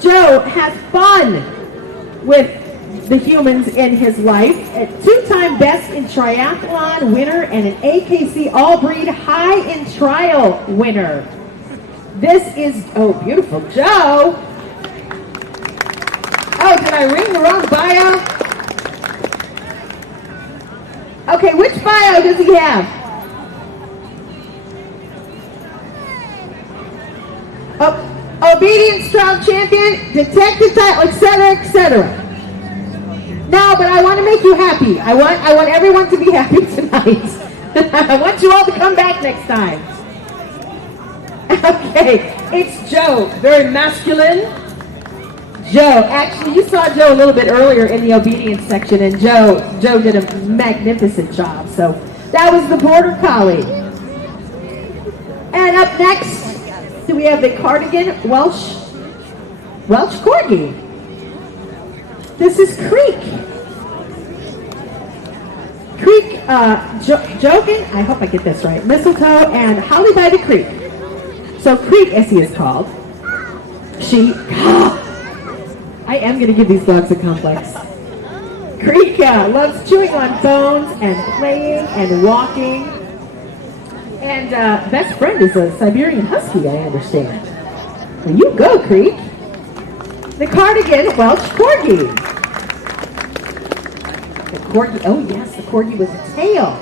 Joe has fun with the humans in his life. A two-time best in triathlon winner and an AKC all-breed high in trial winner. This is, oh, beautiful. Joe. Oh, did I read the wrong bio? Okay, which bio does he have? Oh, obedient, strong champion, detective title, etc., etc. No, but I want to make you happy. I want everyone to be happy tonight. I want you all to come back next time. Okay, it's Joe, very masculine. Joe, actually, you saw Joe a little bit earlier in the obedience section, and Joe did a magnificent job. So that was the Border Collie. And up next, do we have the Cardigan Welsh Corgi. This is Creek. Creek, Jogan, I hope I get this right, Mistletoe, and Holly by the Creek. So Creek, as he is called, I am going to give these dogs a complex. Creek loves chewing on bones and playing and walking. And best friend is a Siberian Husky, I understand. Well, you go, Creek. The Cardigan Welsh Corgi. The Corgi, oh yes, the Corgi with a tail.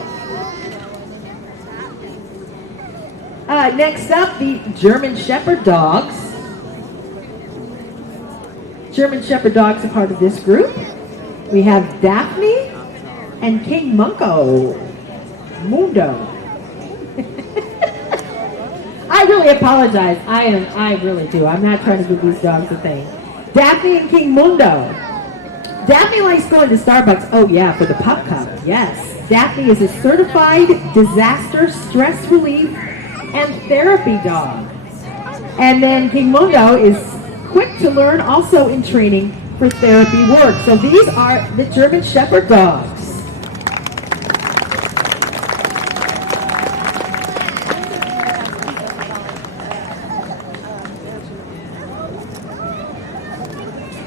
Next up, the German Shepherd dogs. German Shepherd dogs are part of this group. We have Daphne and King Mundo. I really apologize. I really do. I'm not trying to give these dogs a thing. Daphne and King Mundo. Daphne likes going to Starbucks. Oh yeah, for the pup cup. Yes. Daphne is a certified disaster stress relief and therapy dog. And then King Mundo is quick to learn, also in training for therapy work. So these are the German Shepherd dogs.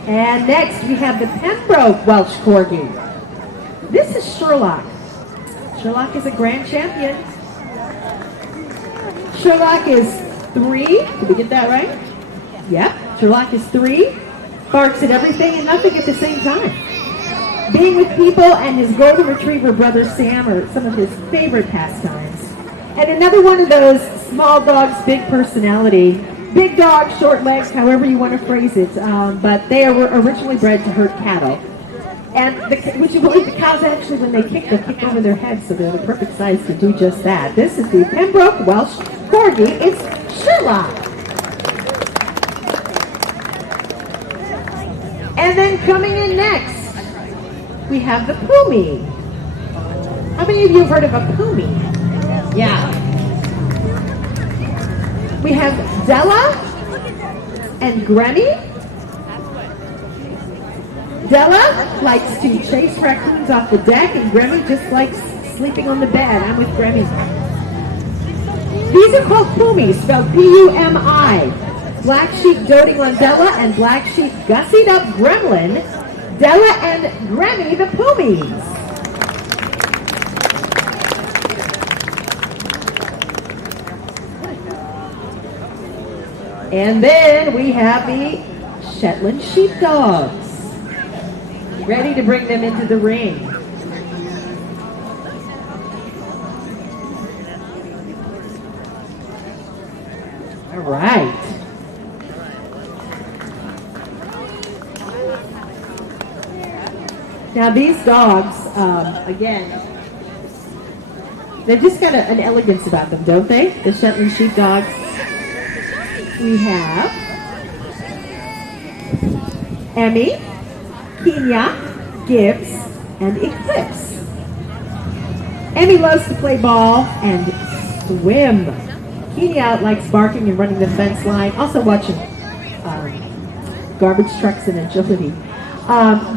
And next we have the Pembroke Welsh Corgi. This is Sherlock. Sherlock is a grand champion. Sherlock is 3. Did we get that right? Yeah. Sherlock is 3. Barks at everything and nothing at the same time. Being with people and his golden retriever brother Sam are some of his favorite pastimes. And another one of those small dogs, big personality. Big dog, short legs, however you want to phrase it. But they were originally bred to herd cattle. And would you believe the cows actually, when they kick, they'll kick over their heads, so they're the perfect size to do just that. This is the Pembroke Welsh Corgi. It's Sherlock. And then coming in next, we have the Pumi. How many of you have heard of a Pumi? Yeah. We have Della and Granny. Della likes to chase raccoons off the deck, and Grammy just likes sleeping on the bed. I'm with Grammy. These are called Pumi, spelled P-U-M-I. Black sheep doting on Della and black sheep gussied up gremlin. Della and Grammy the Pumis. And then we have the Shetland sheepdogs. Ready to bring them into the ring. All right. Now these dogs, again, they've just got an elegance about them, don't they? The Shetland sheepdogs. We have Emmy, Kenya, Gibbs, and Eclipse. Emmy loves to play ball and swim. Kenya likes barking and running the fence line, also watching garbage trucks and agility.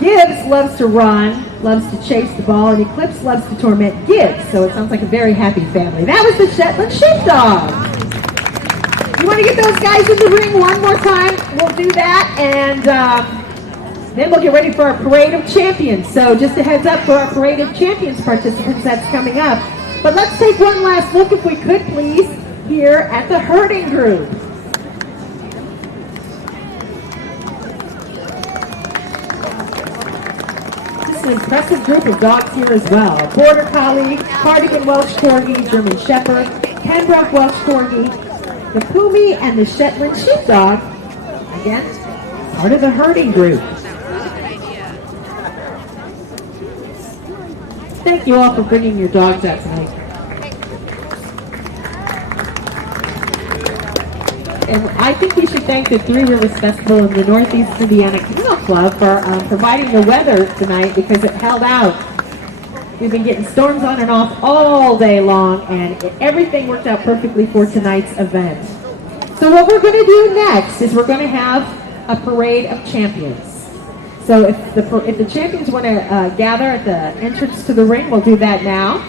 Gibbs loves to run, loves to chase the ball, and Eclipse loves to torment Gibbs, so it sounds like a very happy family. That was the Shetland sheepdog. You want to get those guys in the ring one more time? We'll do that, and then we'll get ready for our Parade of Champions. So just a heads up for our Parade of Champions participants, that's coming up. But let's take one last look, if we could, please, here at the herding group. This is an impressive group of dogs here as well. Border Collie, Cardigan Welsh Corgi, German Shepherd, Pembroke Welsh Corgi, the Pumi, and the Shetland Sheepdog. Again, part of the herding group. Thank you all for bringing your dogs out tonight. And I think we should thank the Three Rivers Festival and the Northeast Indiana Kennel Club for providing the weather tonight, because it held out. We've been getting storms on and off all day long, and everything worked out perfectly for tonight's event. So what we're going to do next is we're going to have a Parade of Champions. So if the champions want to gather at the entrance to the ring, we'll do that now.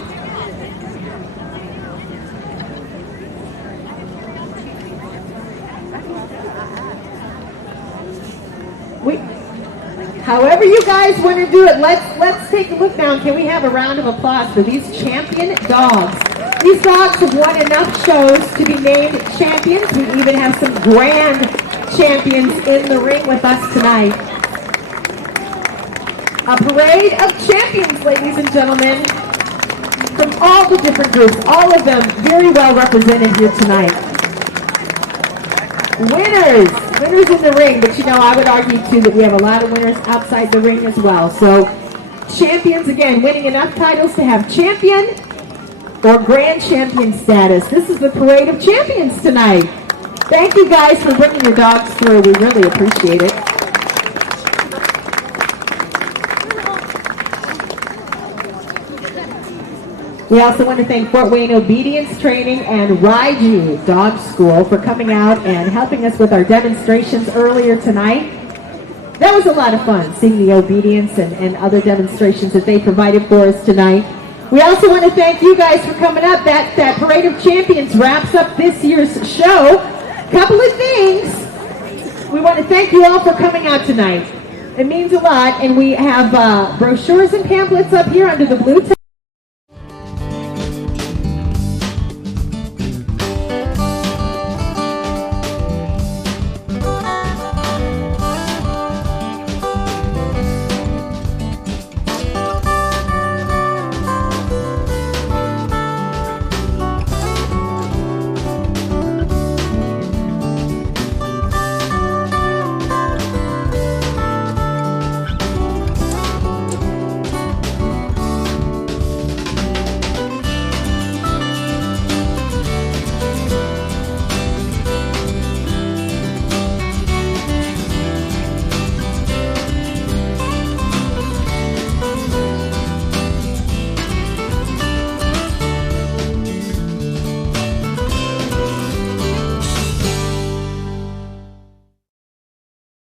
However you guys want to do it, let's take a look now. Can we have a round of applause for these champion dogs? These dogs have won enough shows to be named champions. We even have some grand champions in the ring with us tonight. A parade of champions, ladies and gentlemen, from all the different groups, all of them very well represented here tonight. Winners in the ring, but you know, I would argue too that we have a lot of winners outside the ring as well. So champions, again, winning enough titles to have champion or grand champion status. This is the Parade of Champions tonight. Thank you guys for bringing your dogs through. We really appreciate it. We also want to thank Fort Wayne Obedience Training and Raiju Dog School for coming out and helping us with our demonstrations earlier tonight. That was a lot of fun, seeing the obedience and other demonstrations that they provided for us tonight. We also want to thank you guys for coming up. That Parade of Champions wraps up this year's show. Couple of things. We want to thank you all for coming out tonight. It means a lot, and we have brochures and pamphlets up here under the blue tent.